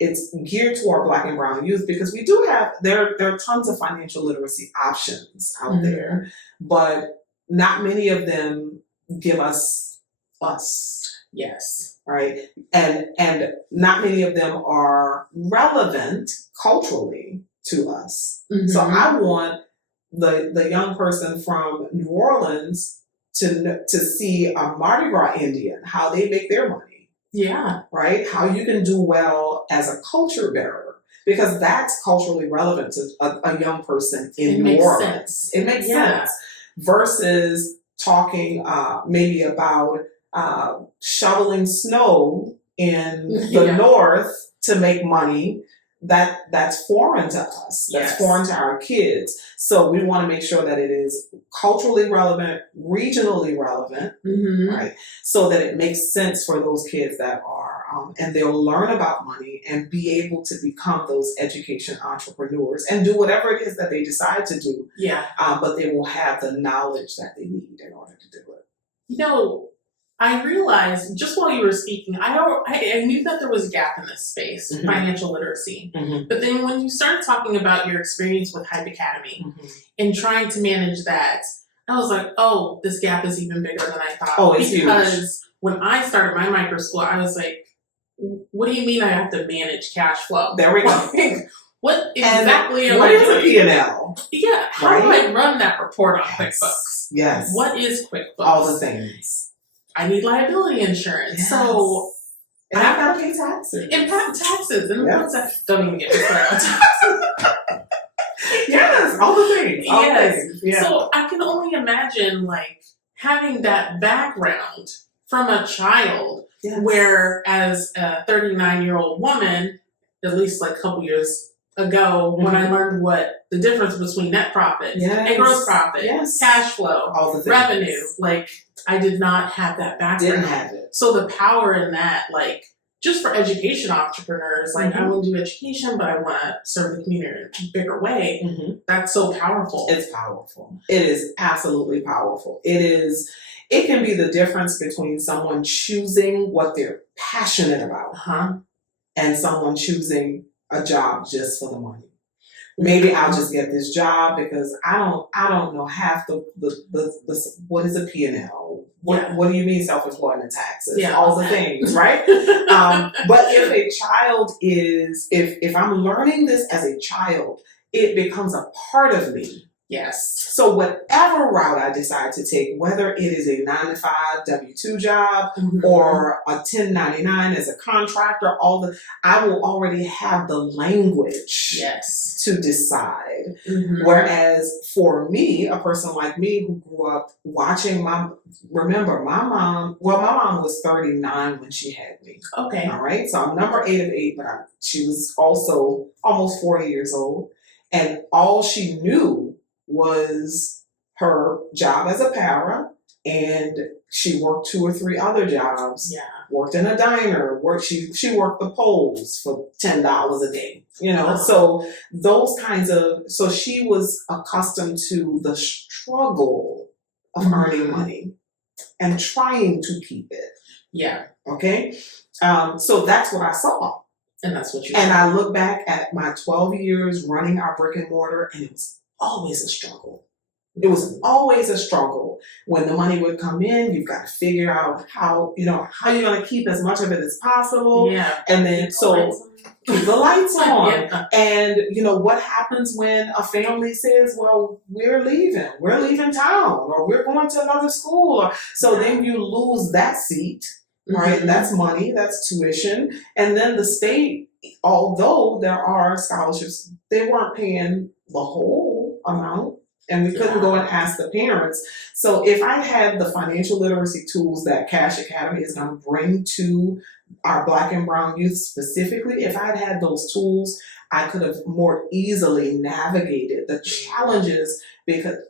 it's geared toward Black and brown youth, because we do have, there are tons of financial literacy options out there, but not many of them give us. Yes. Right. And not many of them are relevant culturally to us. Mm-hmm. So I want the young person from New Orleans to see a Mardi Gras Indian, how they make their money. Yeah. Right? How you can do well as a culture bearer, because that's culturally relevant to a young person in New Orleans. It makes sense. Versus talking maybe about shoveling snow in the north to make money. That's foreign to us. That's foreign to our kids. So we want to make sure that it is culturally relevant, regionally relevant, right? So that it makes sense for those kids that are, and they'll learn about money and be able to become those education entrepreneurs and do whatever it is that they decide to do. Yeah. But they will have the knowledge that they need in order to do it. You know, I realized just while you were speaking, I knew that there was a gap in this space, financial literacy. But then when you started talking about your experience with Hype Academy and trying to manage that, I was like, oh, this gap is even bigger than I thought. Oh, it's because huge. When I started my microschool, I was like, what do you mean I have to manage cash flow? There we go. What exactly am what I is doing? a P&L? Yeah, how do I run that report on QuickBooks? Yes. What is QuickBooks? All the things. I need liability insurance. Yes. So and I gotta pay taxes. And taxes. And what's that? Don't even get me started on taxes. Yes, all the things. All the things. Yeah. So I can only imagine like having that background from a child, where as a 39-year-old woman, at least like a couple years ago, when I learned what the difference between net profit and gross profit, cash flow, all the things. Revenue, like I did not have that background. Didn't have it. So the power in that, like just for education entrepreneurs, like I want to do education, but I want to serve the community in a bigger way. That's so powerful. It's powerful. It is absolutely powerful. It can be the difference between someone choosing what they're passionate about and someone choosing a job just for the money. Maybe I'll just get this job because I don't know half the what is a P&L? What do you mean self-employment taxes? Yeah, all the things, right? But if a child is, if I'm learning this as a child, it becomes a part of me. Yes. So whatever route I decide to take, whether it is a 9-to-5 W-2 job or a 1099 as a contractor, I will already have the language to decide. Whereas for me, a person like me who grew up watching my mom was 39 when she had me. Okay. All right. So I'm number 8 of 8, but she was also almost 40 years old. And all she knew was her job as a para, and she worked 2 or 3 other jobs. Yeah. Worked in a diner. She worked the poles for $10 a day. So those kinds of. So she was accustomed to the struggle of earning money and trying to keep it. Yeah. Okay. So that's what I saw. And that's what you. And I look back at my 12 years running our brick and mortar, and it was always a struggle. It was always a struggle. When the money would come in, you've got to figure out how you're going to keep as much of it as possible. Yeah. And then keep the lights on. Yeah. And what happens when a family says, well, we're leaving town, or we're going to another school. So then you lose that seat, right? That's money, that's tuition. And then the state, although there are scholarships, they weren't paying the whole amount, and we couldn't go and ask the parents. So if I had the financial literacy tools that Cash Academy is going to bring to our Black and Brown youth specifically, if I'd had those tools, I could have more easily navigated the challenges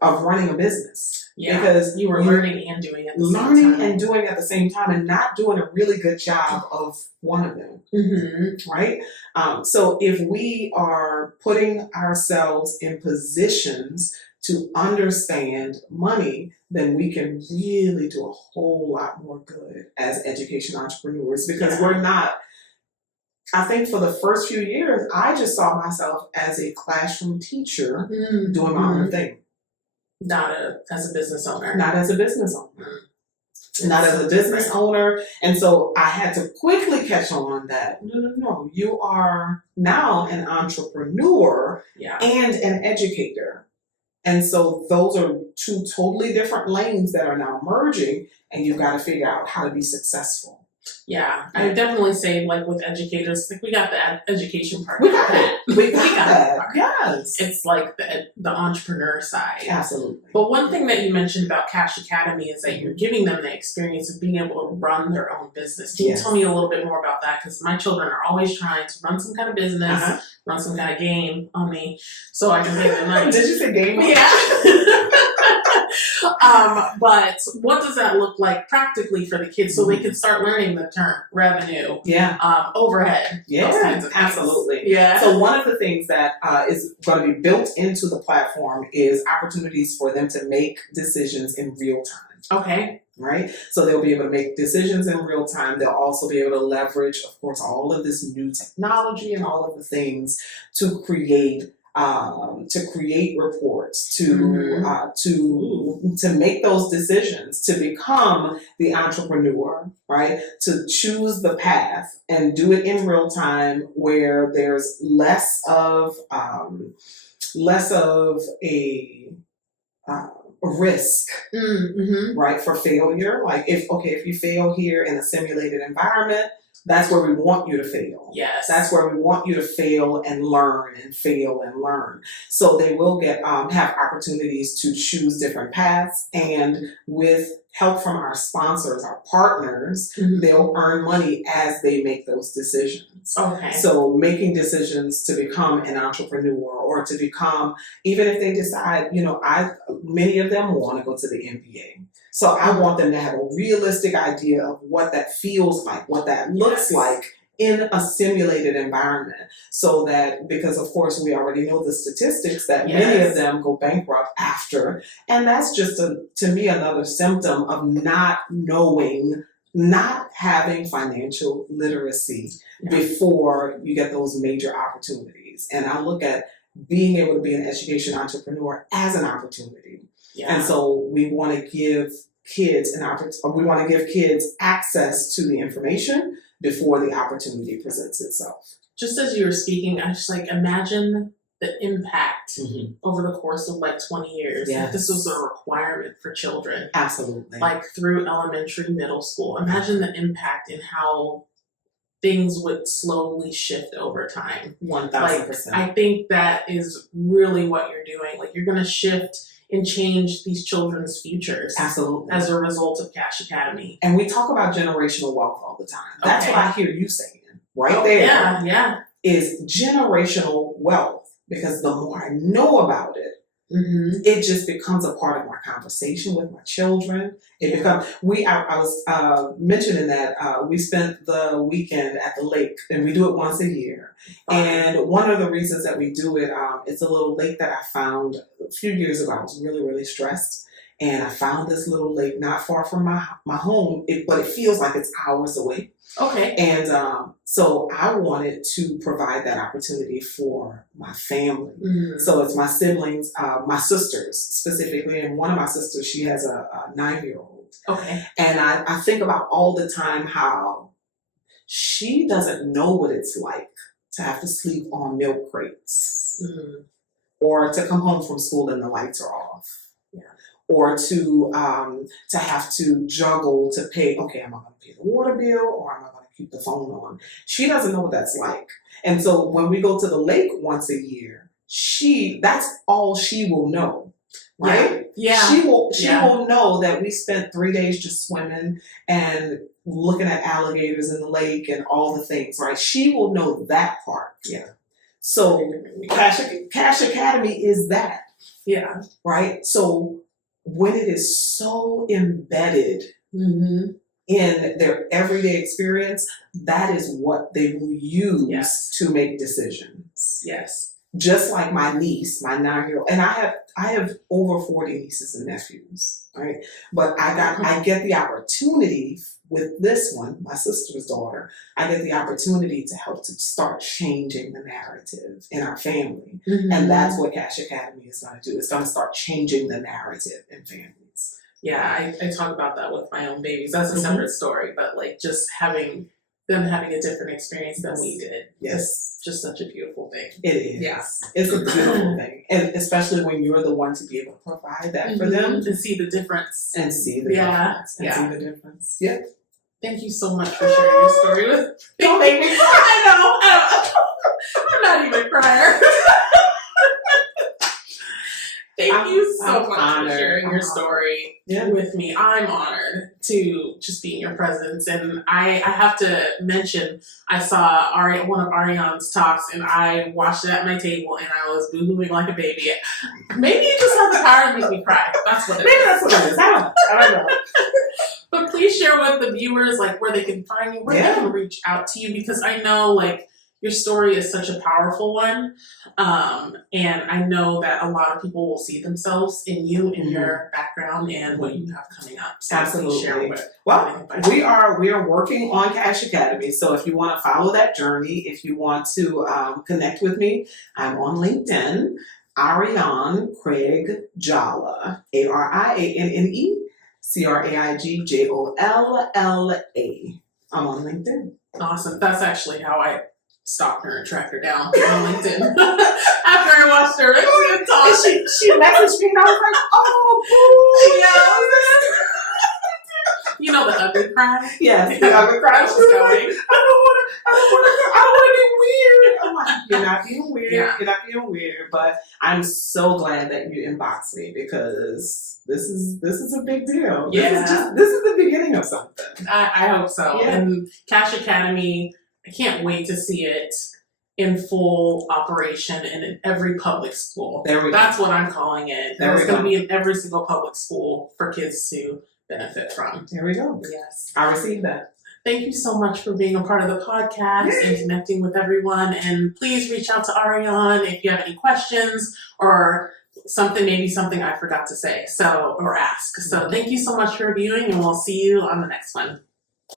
of running a business. Yeah, because you were learning and doing it at the same time. Learning and doing at the same time, and not doing a really good job of one of them. Right? So if we are putting ourselves in positions to understand money, then we can really do a whole lot more good as education entrepreneurs, because we're not. I think for the first few years, I just saw myself as a classroom teacher doing my own thing. Not as a business owner. Not as a business owner. Not as a business owner. And so I had to quickly catch on that, no, you are now an entrepreneur and an educator. And so those are 2 totally different lanes that are now merging, and you've got to figure out how to be successful. Yeah, I would definitely say, like, with educators, like, we got the education part. We got it. We got that. Yes. It's like the entrepreneur side. Absolutely. But one thing that you mentioned about Cash Academy is that you're giving them the experience of being able to run their own business. Can you tell me a little bit more about that? Because my children are always trying to run some kind of business, run some kind of game on me, so I can pay them money. Did you say game? Yeah. But what does that look like practically for the kids, so they can start learning the term revenue, overhead, those kinds of things? Absolutely. Yeah. So one of the things that is going to be built into the platform is opportunities for them to make decisions in real time. Okay. Right? So they'll be able to make decisions in real time. They'll also be able to leverage, of course, all of this new technology and all of the things to create reports, to make those decisions, to become the entrepreneur, right? To choose the path and do it in real time, where there's less of a risk, right, for failure. Like if you fail here in a simulated environment, that's where we want you to fail. Yes. That's where we want you to fail and learn and fail and learn. So they will have opportunities to choose different paths, and with help from our sponsors, our partners, they'll earn money as they make those decisions. Okay. So making decisions to become an entrepreneur, or to become, even if they decide, many of them want to go to the MBA. So I want them to have a realistic idea of what that feels like, what that looks like in a simulated environment, so that, because of course we already know the statistics that many of them go bankrupt after, and that's just to me another symptom of not knowing, not having financial literacy before you get those major opportunities. And I look at being able to be an education entrepreneur as an opportunity. And so we want to give kids we want to give kids access to the information before the opportunity presents itself. Just as you were speaking, I just like imagine the impact over the course of like 20 years. If this was a requirement for children. Absolutely. Like through elementary, middle school. Imagine the impact and how things would slowly shift over time. 1000%. Like, I think that is really what you're doing. Like you're going to shift and change these children's futures. Absolutely. As a result of Cash Academy. And we talk about generational wealth all the time. That's what I hear you saying right there. Is generational wealth. Because the more I know about it, it just becomes a part of my conversation with my children. It becomes, I was mentioning that we spent the weekend at the lake, and we do it once a year. And one of the reasons that we do it, it's a little lake that I found a few years ago. I was really, really stressed. And I found this little lake not far from my home, but it feels like it's hours away. Okay. And so I wanted to provide that opportunity for my family. So it's my siblings, my sisters specifically, and one of my sisters, she has a 9-year-old. Okay. And I think about all the time how she doesn't know what it's like to have to sleep on milk crates or to come home from school and the lights are off. Or to have to juggle to pay, okay, am I going to pay the water bill or am I going to keep the phone on? She doesn't know what that's like. And so when we go to the lake once a year, that's all she will know, right? She will know that we spent 3 days just swimming and looking at alligators in the lake and all the things, right? She will know that part. So Cash Academy is that. Right? So when it is so embedded in their everyday experience, that is what they will use to make decisions. Just like my niece, my 9-year-old, and I have over 40 nieces and nephews, right? But I get the opportunity with this one, my sister's daughter, I get the opportunity to help to start changing the narrative in our family. And that's what Cash Academy is going to do. It's going to start changing the narrative in families. I talk about that with my own babies. That's a separate story, but like just having them having a different experience than we did. It's just such a beautiful thing. It is. It's a beautiful thing. And especially when you're the one to be able to provide that for them. And see the difference. And see the difference. See the difference. Thank you so much for sharing your story with me. Don't make me cry. I know. I'm not even a crier. Thank you so much for sharing your story with me. I'm honored to just be in your presence. And I have to mention, I saw one of Ariane's talks and I watched it at my table and I was boo-hooing like a baby. Maybe it just has the power to make me cry. That's what it is. Maybe that's what it is. I don't know. But please share with the viewers like where they can find you, where they can reach out to you, because I know like your story is such a powerful one. And I know that a lot of people will see themselves in you, in your background and what you have coming up. So Absolutely. Share with we are working on Cash Academy. So if you want to follow that journey, if you want to connect with me, I'm on LinkedIn, Arianne Craig Jolla, ARIANNE. CraigJolla. I'm on LinkedIn. Awesome. That's actually how I stalked her and tracked her down on LinkedIn. After I watched her talk. She messaged me and I was like, oh, boo. You know the ugly cry? Yes, the ugly cry. She was like, I don't want to be weird. I'm like, you're not being weird. You're not being weird. But I'm so glad that you inboxed me because this is a big deal. This is the beginning of something. I hope so. And Cash Academy, I can't wait to see it in full operation and in every public school. That's what I'm calling it. It's going to be in every single public school for kids to benefit from. There we go. Yes. I received that. thank you so much for being a part of the podcast and connecting with everyone. And please reach out to Ariane if you have any questions or maybe something I forgot to say or ask. So thank you so much for viewing, and we'll see you on the next one.